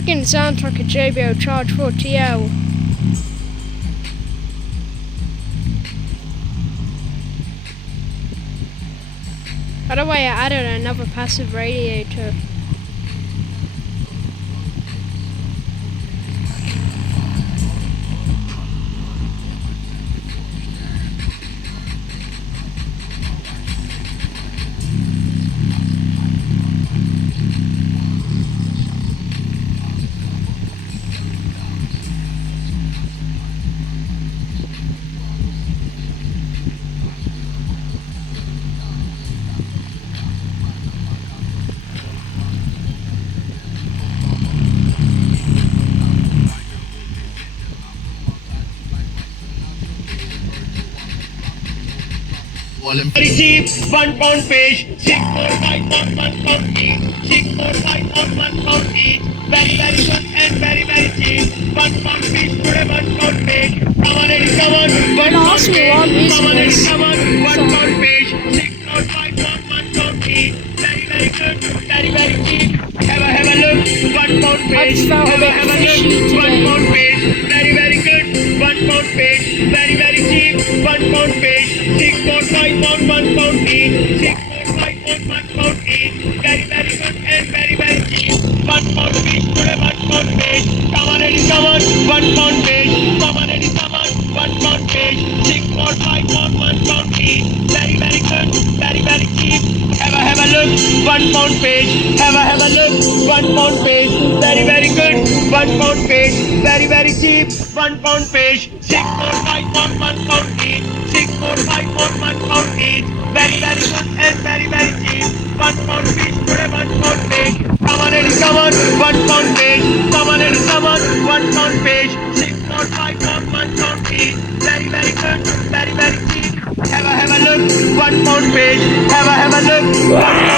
freaking sounds like a JBL Charge 4TL. By the way, I added another passive radiator. Very cheap, £1 fish, 6 more 5 on 1 pound each, 6 more 5 on 1 pound each. Very good and very cheap. £1 fish today, £1 fish. Come on, ladies, come on. Don't ask me why I'm using Come on, ladies, this. come on. £1 fish, 6 more 5 on 1 pound each. Very good, very cheap. Have a look. £1 fish. I just felt a bit fishy today. £1 fish. Very good. £1 fish. Very cheap. £1 fish. 6 more 5 on 1 pound each. 6 more 5 on 1 pound each. Very good and very cheap. £1 fish today, £1 fish. Come on, ladies, come on. £1 fish. Come on, ladies, come on. £1 fish. 6 more 5 on 1 pound each. Very good, very cheap. Have a look. £1 fish. Have a look. £1 fish. Very good. £1 fish. Very cheap. £1 fish. 6 more 5 on 1 pound each. 6 more 5 on 1 pound each. Very good and very cheap. £1 fish today, £1 fish. Come on, ladies, come on. £1 fish. Come on, ladies, come on. £1 fish. 6 more 5 on 1 pound each. Very good, very cheap. Have a look. £1 fish. Have a look.